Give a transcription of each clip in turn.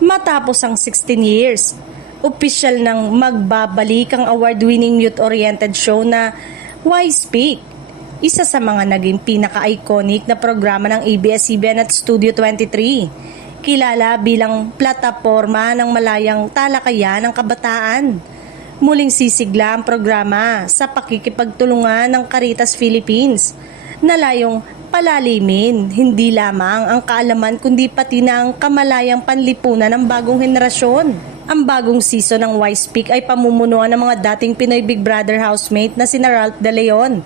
Matapos ang 16 years, opisyal nang magbabalik ang award-winning youth-oriented show na Why Speak, isa sa mga naging pinaka-iconic na programa ng ABS-CBN at Studio 23, kilala bilang plataporma ng malayang talakayan ng kabataan. Muling sisigla ang programa sa pakikipagtulungan ng Caritas Philippines na layong palalimin hindi lamang ang kaalaman kundi pati na ang kamalayang panlipunan ng bagong henerasyon. Ang bagong season ng Why Speak ay pamumunuan ng mga dating Pinoy Big Brother housemate na sina Ralph De Leon,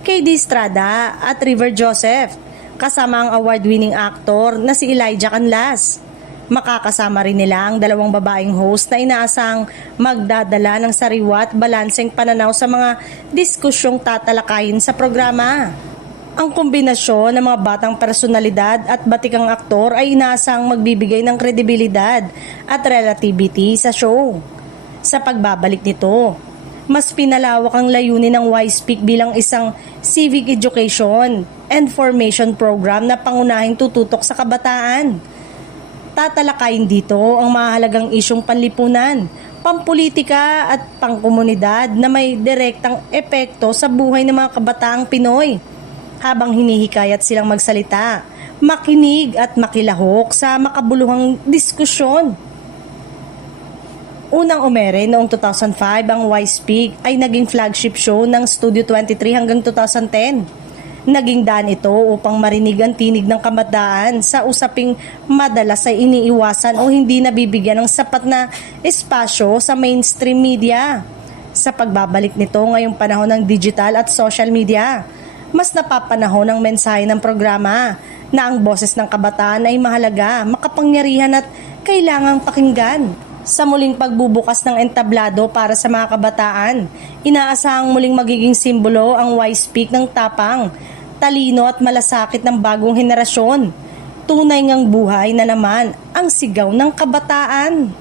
KD Estrada at River Joseph, kasama ang award-winning actor na si Elijah Canlas. Makakasama rin nila ang dalawang babaeng host na inaasang magdadala ng sariwa at balanseng pananaw sa mga diskusyong tatalakayin sa programa. Ang kombinasyon ng mga batang personalidad at batikang aktor ay inaasang magbibigay ng kredibilidad at relativity sa show. Sa pagbabalik nito, mas pinalawak ang layunin ng Why Speak bilang isang civic education and formation program na pangunahing tututok sa kabataan. Tatalakayin dito ang mahalagang isyong panlipunan, pampolitika at pangkomunidad na may direktang epekto sa buhay ng mga kabataang Pinoy, habang hinihikayat silang magsalita, makinig at makilahok sa makabuluhang diskusyon. Unang umere noong 2005, ang Why Speak ay naging flagship show ng Studio 23 hanggang 2010. Naging daan ito upang marinig ang tinig ng kabataan sa usaping madalas ay iniiwasan o hindi nabibigyan ng sapat na espasyo sa mainstream media. Sa pagbabalik nito ngayong panahon ng digital at social media, mas napapanahon ang mensahe ng programa na ang boses ng kabataan ay mahalaga, makapangyarihan at kailangang pakinggan. Sa muling pagbubukas ng entablado para sa mga kabataan, inaasahang muling magiging simbolo ang Why Speak ng tapang, talino at malasakit ng bagong henerasyon. Tunay ngang buhay na naman ang sigaw ng kabataan.